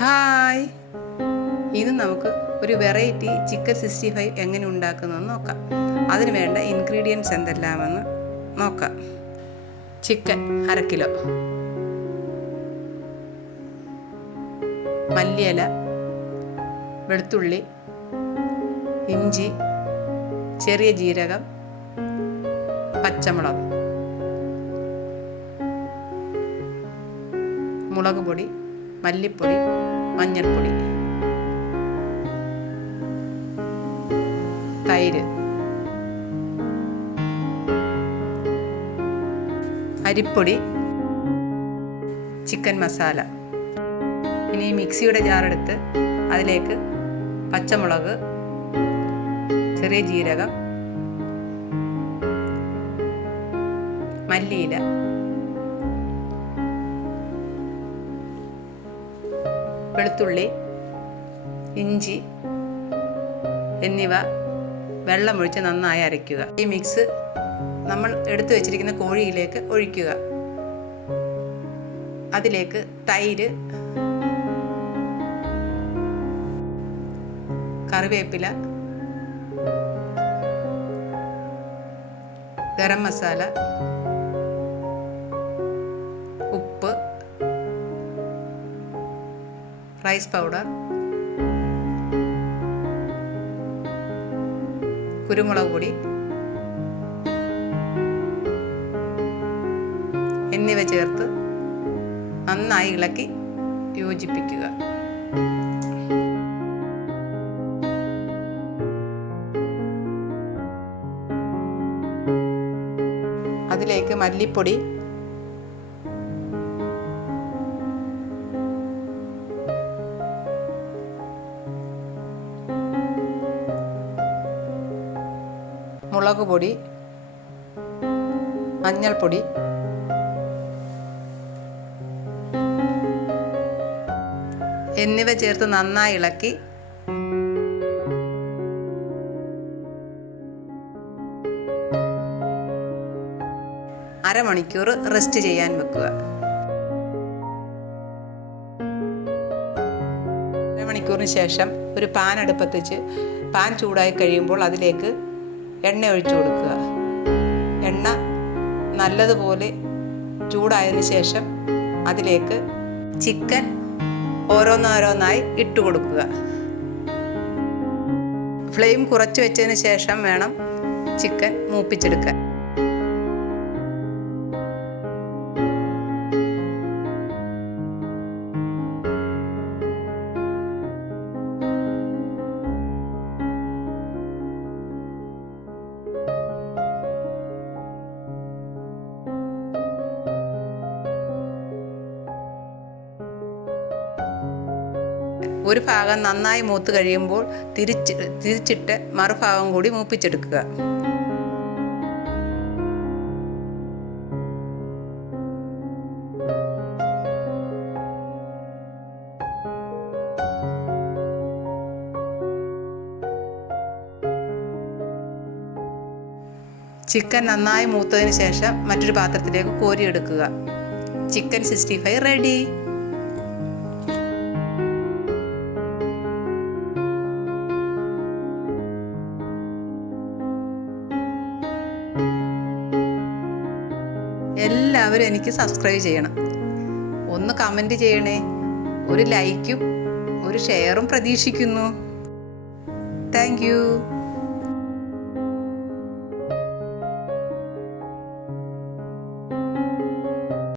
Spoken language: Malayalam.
ഹായ്, ഇന്ന് നമുക്ക് ഒരു വെറൈറ്റി ചിക്കൻ 65 എങ്ങനെ ഉണ്ടാക്കുന്നതെന്ന് നോക്കാം. അതിന് വേണ്ട ഇൻഗ്രീഡിയൻസ് എന്തെല്ലാമെന്ന് നോക്കാം. ചിക്കൻ 1/2 കിലോ, മല്ലിയില, വെളുത്തുള്ളി, ഇഞ്ചി, ചെറിയ ജീരകം, പച്ചമുളക്, മുളക് പൊടി, മല്ലിപ്പൊടി, മഞ്ഞൾപ്പൊടി, തൈര്, അരിപ്പൊടി, ചിക്കൻ മസാല. ഇനി മിക്സിയുടെ ജാറെടുത്ത് അതിലേക്ക് പച്ചമുളക്, ചെറിയ ജീരകം, മല്ലിയില, വെളുത്തുള്ളി, ഇഞ്ചി എന്നിവ വെള്ളമൊഴിച്ച് നന്നായി അരയ്ക്കുക. ഈ മിക്സ് നമ്മൾ എടുത്തു വച്ചിരിക്കുന്ന കോഴിയിലേക്ക് ഒഴിക്കുക. അതിലേക്ക് തൈര്, കറിവേപ്പില, ഗരം മസാല, ഉപ്പ്, റൈസ് പൗഡർ, കുരുമുളക് പൊടി എന്നിവ ചേർത്ത് നന്നായി ഇളക്കി യോജിപ്പിക്കുക. അതിലേക്ക് മല്ലിപ്പൊടി, മുളക് പൊടി, മഞ്ഞൾപ്പൊടി, എന്നിവ ചേർത്ത് നന്നായി ഇളക്കി അരമണിക്കൂർ റെസ്റ്റ് ചെയ്യാൻ വെക്കുക. അരമണിക്കൂറിന് ശേഷം ഒരു പാൻ അടുപ്പത്ത് വെച്ച് പാൻ ചൂടായി കഴിയുമ്പോൾ അതിലേക്ക് എണ്ണ ഒഴിച്ചു കൊടുക്കുക. എണ്ണ നല്ലതുപോലെ ചൂടായതിനു ശേഷം അതിലേക്ക് ചിക്കൻ ഓരോന്നോരോന്നായി ഇട്ട് കൊടുക്കുക. ഫ്ലെയിം കുറച്ച് വെച്ചതിന് ശേഷം വേണം ചിക്കൻ മൂപ്പിച്ചെടുക്കാൻ. ഒരു ഭാഗം നന്നായി മൂത്ത് കഴിയുമ്പോൾ തിരിച്ചിട്ട് മറുഭാഗം കൂടി മൂപ്പിച്ചെടുക്കുക. ചിക്കൻ നന്നായി മൂത്തതിന് ശേഷം മറ്റൊരു പാത്രത്തിലേക്ക് കോരിയെടുക്കുക. Chicken 65 ready. എല്ലാവരും എനിക്ക് സബ്സ്ക്രൈബ് ചെയ്യണം. ഒന്ന് കമൻറ്റ് ചെയ്യണേ. ഒരു ലൈക്കും ഒരു ഷെയറും പ്രതീക്ഷിക്കുന്നു. Thank you.